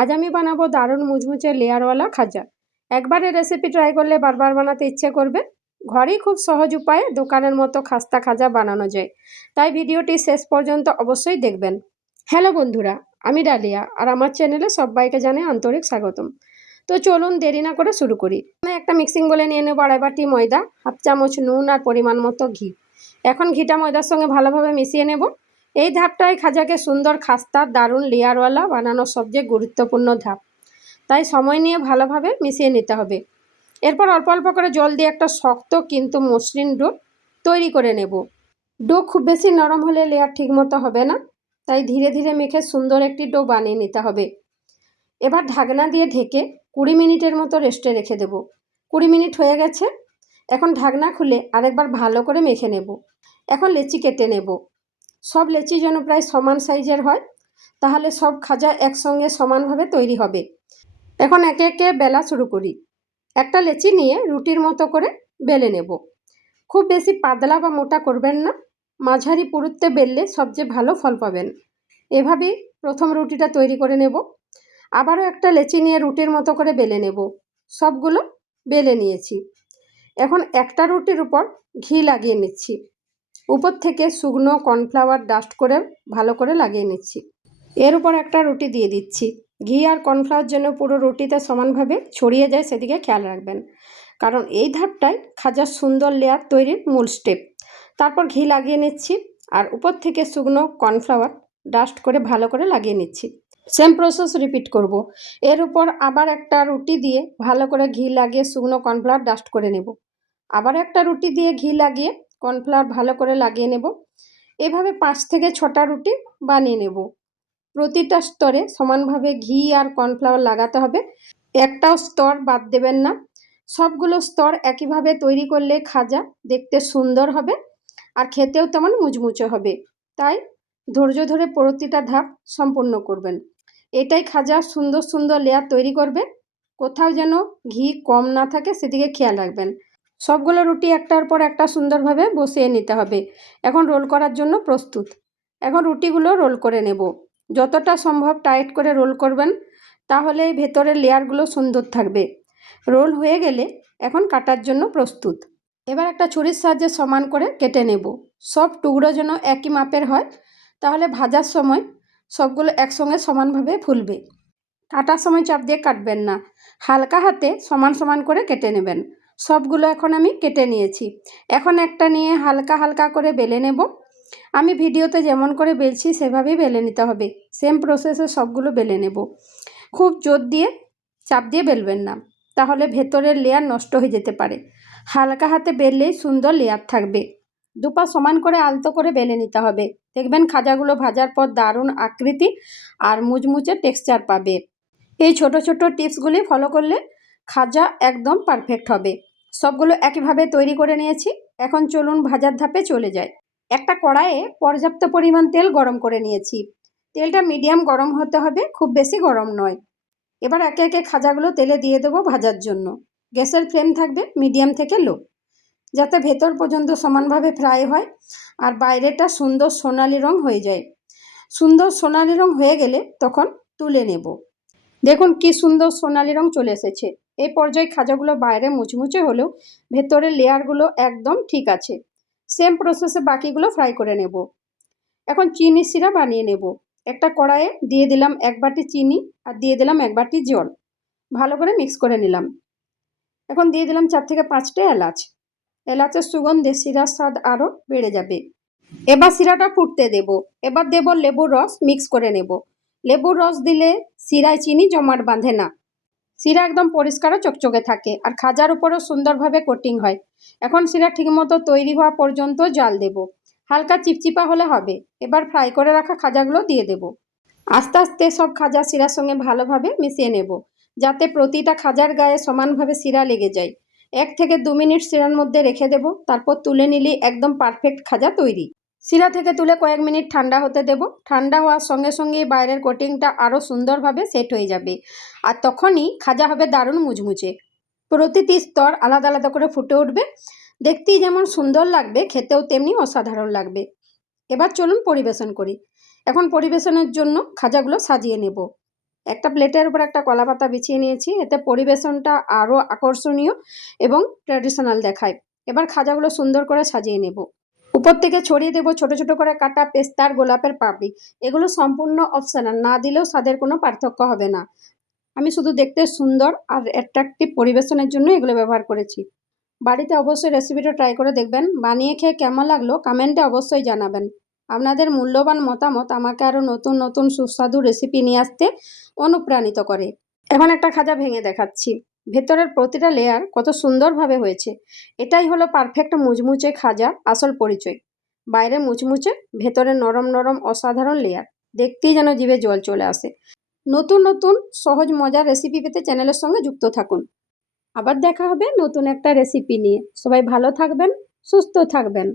আজ আমি বানাবো দারুণ মুচমুচে লেয়ারওয়ালা খাজা। একবার এই রেসিপি ট্রাই করলে বারবার বানাতে ইচ্ছে করবে। ঘরেই খুব সহজ উপায়ে দোকানের মতো খাস্তা খাজা বানানো যায়, তাই ভিডিওটি শেষ পর্যন্ত অবশ্যই দেখবেন। হ্যালো বন্ধুরা, আমি ডালিয়া আর আমার চ্যানেলে সবাইকে জানাই আন্তরিক স্বাগতম। তো চলুন দেরি না করে শুরু করি। আমি একটা মিক্সিং বলে নিয়ে নেবো আড়াই বাটি ময়দা, হাফ চামচ নুন আর পরিমাণ মতো ঘি। এখন ঘিটা ময়দার সঙ্গে ভালোভাবে মিশিয়ে নেব। এই ধাপটাই খাজাকে সুন্দর খাস্তা দারুণ লেয়ারওয়ালা বানানোর সবচেয়ে গুরুত্বপূর্ণ ধাপ, তাই সময় নিয়ে ভালোভাবে মিশিয়ে নিতে হবে। এরপর অল্প অল্প করে জল দিয়ে একটা শক্ত কিন্তু মসৃণ ডো তৈরি করে নেব। ডো খুব বেশি নরম হলে লেয়ার ঠিকমতো হবে না, তাই ধীরে ধীরে মেখে সুন্দর একটি ডো বানিয়ে নিতে হবে। এবার ঢাকনা দিয়ে ঢেকে 20 মিনিটের মতো রেস্টে রেখে দেব। 20 মিনিট হয়ে গেছে। এখন ঢাকনা খুলে আরেকবার ভালো করে মেখে নেব। এখন লেচি কেটে নেব। সব লেচি যেন প্রায় সমান সাইজের হয়, তাহলে সব খাজা একসঙ্গে সমানভাবে তৈরি হবে। এখন একে একে বেলা শুরু করি। একটা লেচি নিয়ে রুটির মতো করে বেলে নেব। খুব বেশি পাতলা বা মোটা করবেন না, মাঝারি পুরুত্বে বেললে সবচেয়ে ভালো ফল পাবেন। এভাবেই প্রথম রুটিটা তৈরি করে নেব। আবারও একটা লেচি নিয়ে রুটির মতো করে বেলে নেব। সবগুলো বেলে নিয়েছি। এখন একটা রুটির উপর ঘি লাগিয়ে নিচ্ছি। উপর থেকে শুকনো কর্নফ্লাওয়ার ডাস্ট করে ভালো করে লাগিয়ে নিচ্ছি। এর উপর একটা রুটি দিয়ে দিচ্ছি। ঘি আর কর্নফ্লাওয়ার যেন পুরো রুটিতে সমানভাবে ছড়িয়ে যায় সেদিকে খেয়াল রাখবেন, কারণ এই ধাপটাই খাজার সুন্দর লেয়ার তৈরির মূল স্টেপ। তারপর ঘি লাগিয়ে নিচ্ছি আর উপর থেকে শুকনো কর্নফ্লাওয়ার ডাস্ট করে ভালো করে লাগিয়ে নিচ্ছি। সেম প্রসেস রিপিট করব। এর উপর আবার একটা রুটি দিয়ে ভালো করে ঘি লাগিয়ে শুকনো কর্নফ্লাওয়ার ডাস্ট করে নেব। আবার একটা রুটি দিয়ে ঘি লাগিয়ে কর্নফ্লাওয়ার ভালো করে লাগিয়ে নেব। এভাবে 5 থেকে 6টা রুটি বানিয়ে নেব। প্রতিটা স্তরে সমানভাবে ঘি আর কর্নফ্লাওয়ার লাগাতে হবে, একটাও স্তর বাদ দেবেন না। সবগুলো স্তর একইভাবে তৈরি করলে খাজা দেখতে সুন্দর হবে আর খেতেও তেমন মুচমুচে হবে। তাই ধৈর্য ধরে প্রতিটা ধাপ সম্পূর্ণ করবেন। এটাই খাজা সুন্দর সুন্দর লেয়ার তৈরি করবে। কোথাও যেন ঘি কম না থাকে সেদিকে খেয়াল রাখবেন। সবগুলো রুটি একটার পর একটা সুন্দরভাবে বসিয়ে নিতে হবে। এখন রোল করার জন্য প্রস্তুত। এখন রুটিগুলো রোল করে নেব। যতটা সম্ভব টাইট করে রোল করবেন, তাহলে ভেতরের লেয়ারগুলো সুন্দর থাকবে। রোল হয়ে গেলে এখন কাটার জন্য প্রস্তুত। এবার একটা ছুরির সাহায্যে সমান করে কেটে নেব। সব টুকরো যেন একই মাপের হয়, তাহলে ভাজার সময় সবগুলো একসঙ্গে সমানভাবে ফুলবে। কাটার সময় চাপ দিয়ে কাটবেন না, হালকা হাতে সমান সমান করে কেটে নেবেন। সবগুলো এখন আমি কেটে নিয়েছি। এখন একটা নিয়ে হালকা হালকা করে বেলে নেব। আমি ভিডিওতে যেমন করে বেলছি সেভাবেই বেলে নিতে হবে। সেম প্রসেসে সবগুলো বেলে নেব। খুব জোর দিয়ে চাপ দিয়ে বেলবেন না, তাহলে ভেতরের লেয়ার নষ্ট হয়ে যেতে পারে। হালকা হাতে বেললেই সুন্দর লেয়ার থাকবে। দুপা সমান করে আলতো করে বেলে নিতে হবে। দেখবেন খাজাগুলো ভাজার পর দারুণ আকৃতি আর মুচমুচে টেক্সচার পাবে। এই ছোট ছোট টিপসগুলি ফলো করলে খাজা একদম পারফেক্ট হবে। সবগুলো একইভাবে তৈরি করে নিয়েছি। এখন চলুন ভাজার ধাপে চলে যাই। একটা কড়াইয়ে পর্যাপ্ত পরিমাণ তেল গরম করে নিয়েছি। তেলটা মিডিয়াম গরম হতে হবে, খুব বেশি গরম নয়। এবার একে একে খাজাগুলো তেলে দিয়ে দেবো ভাজার জন্য। গ্যাসের ফ্লেম থাকবে মিডিয়াম থেকে লো, যাতে ভেতর পর্যন্ত সমানভাবে ফ্রাই হয় আর বাইরেটা সুন্দর সোনালি রং হয়ে যায়। সুন্দর সোনালি রং হয়ে গেলে তখন তুলে নেব। দেখুন কি সুন্দর সোনালি রং চলে এসেছে। এই পর্যায়ে খাজাগুলো বাইরে মুচমুচে হলেও ভেতরের লেয়ারগুলো একদম ঠিক আছে। সেম প্রসেসে বাকিগুলো ফ্রাই করে নেব। এখন চিনি সিরা বানিয়ে নেব। একটা কড়াইয়ে দিয়ে দিলাম 1 বাটি চিনি আর দিয়ে দিলাম 1 বাটি জল। ভালো করে মিক্স করে নিলাম। এখন দিয়ে দিলাম 4 থেকে 5টা এলাচ। এলাচের সুগন্ধে সিরার স্বাদ আরও বেড়ে যাবে। এবার সিরাটা ফুটতে দেব। এবার দেব লেবুর রস, মিক্স করে নেব। লেবুর রস দিলে সিরায় চিনি জমাট বাঁধে না। সিরা একদম পরিষ্কার ও চকচকে থাকে আর খাজার উপরেও সুন্দরভাবে কোটিং হয়। এখন সিরা ঠিকমতো তৈরি হওয়া পর্যন্ত জাল দেব। হালকা চিপচিপা হলে হবে। এবার ফ্রাই করে রাখা খাজাগুলো দিয়ে দেব। আস্তে আস্তে সব খাজা সিরার সঙ্গে ভালোভাবে মিশিয়ে নেব, যাতে প্রতিটা খাজার গায়ে সমানভাবে সিরা লেগে যায়। 1 থেকে 2 মিনিট সিরার মধ্যে রেখে দেব। তারপর তুলে নিলেই একদম পারফেক্ট খাজা তৈরি। সিরা থেকে তুলে কয়েক মিনিট ঠান্ডা হতে দেব। ঠান্ডা হওয়ার সঙ্গে সঙ্গেই বাইরের কোটিংটা আরও সুন্দরভাবে সেট হয়ে যাবে আর তখনই খাজা হবে দারুণ মুচমুচে। প্রতিটি স্তর আলাদা আলাদা করে ফুটে উঠবে। দেখতেই যেমন সুন্দর লাগবে, খেতেও তেমনি অসাধারণ লাগবে। এবার চলুন পরিবেশন করি। এখন পরিবেশনের জন্য খাজাগুলো সাজিয়ে নেব। একটা প্লেটের উপর একটা কলা পাতা বিছিয়ে নিয়েছি, এতে পরিবেশনটা আরও আকর্ষণীয় এবং ট্র্যাডিশনাল দেখায়। এবার খাজাগুলো সুন্দর করে সাজিয়ে নেব। উপর থেকে ছড়িয়ে দেবো ছোট ছোট করে কাটা পেস্তার গোলাপের পাপড়ি। এগুলো সম্পূর্ণ অপশনাল, না দিলেও স্বাদের কোনো পার্থক্য হবে না। আমি শুধু দেখতে সুন্দর আর অ্যাট্রাকটিভ পরিবেশনের জন্য এগুলো ব্যবহার করেছি। বাড়িতে অবশ্যই রেসিপিটা ট্রাই করে দেখবেন। বানিয়ে খেয়ে কেমন লাগলো কমেন্টে অবশ্যই জানাবেন। আপনাদের মূল্যবান মতামত আমাকে আরও নতুন নতুন সুস্বাদু রেসিপি নিয়ে আসতে অনুপ্রাণিত করে। এখন একটা খাজা ভেঙে দেখাচ্ছি। ভেতরের প্রতিটা লেয়ার কত সুন্দরভাবে হয়েছে। এটাই হলো পারফেক্ট মুচমুচে খাজা আসল পরিচয়। বাইরে মুচমুচে, ভেতরে নরম নরম অসাধারণ লেয়ার। দেখতেই যেন জিভে জল চলে আসে। নতুন নতুন সহজ মজার রেসিপি পেতে চ্যানেলের সঙ্গে যুক্ত থাকুন। আবার দেখা হবে নতুন একটা রেসিপি নিয়ে। সবাই ভালো থাকবেন, সুস্থ থাকবেন।